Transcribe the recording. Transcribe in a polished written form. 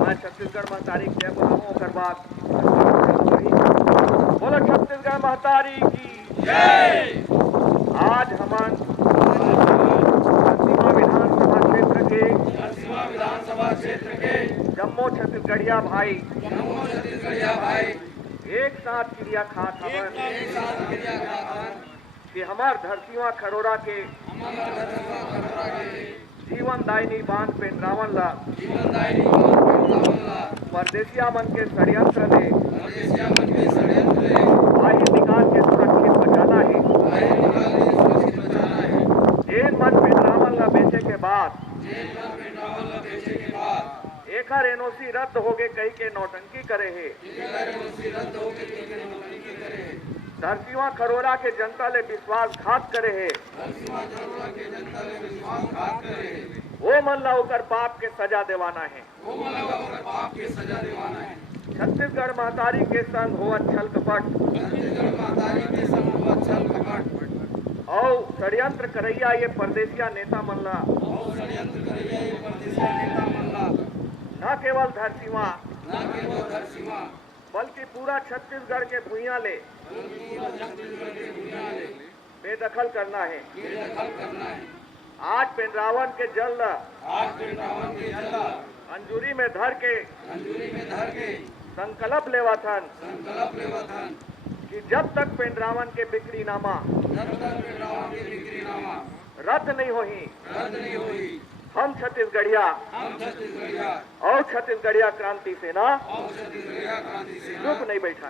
मैं छत्तीसगढ़ महतारी जय बोला हूँ ओकर बाद बोलो छत्तीसगढ़ महतारी की जय। आज हमन सीमा विधानसभा क्षेत्र के जम्मू छत्तीसगढ़िया भाई एक साथ क्रिया खात हवन कि हमार धरतीवा खरोरा के जीवन दायनी बांध पेंड्रावन ला परदेसिया मन के षड्यंत्र ले बाहिर निकाल के सुरक्षित बचाना है। जेल मन पेंड्रावन ला बेचे के बाद एकर एनओसी रद्द हो गए कही के नौटंकी करे है। धरतीवा खरोरा के जनता ले विश्वासघात करे है। वो मन ला ओकर पाप के सजा देवाना है। छत्तीसगढ़ महतारी के संग हो छल कपट और षड्यंत्र करैया ये परदेसिया नेता मन ला न केवल धरसीमा बल्कि पूरा छत्तीसगढ़ के भूइयां ले बेदखल करना है। आज पेंड्रावन के जल अंजुरी में धर के संकल्प लेवाथन कि जब तक पेंड्रावन के बिक्री नामा रद्द नहीं होही हम छत्तीसगढ़िया और छत्तीसगढ़िया क्रांति सेना चुप नहीं बैठा।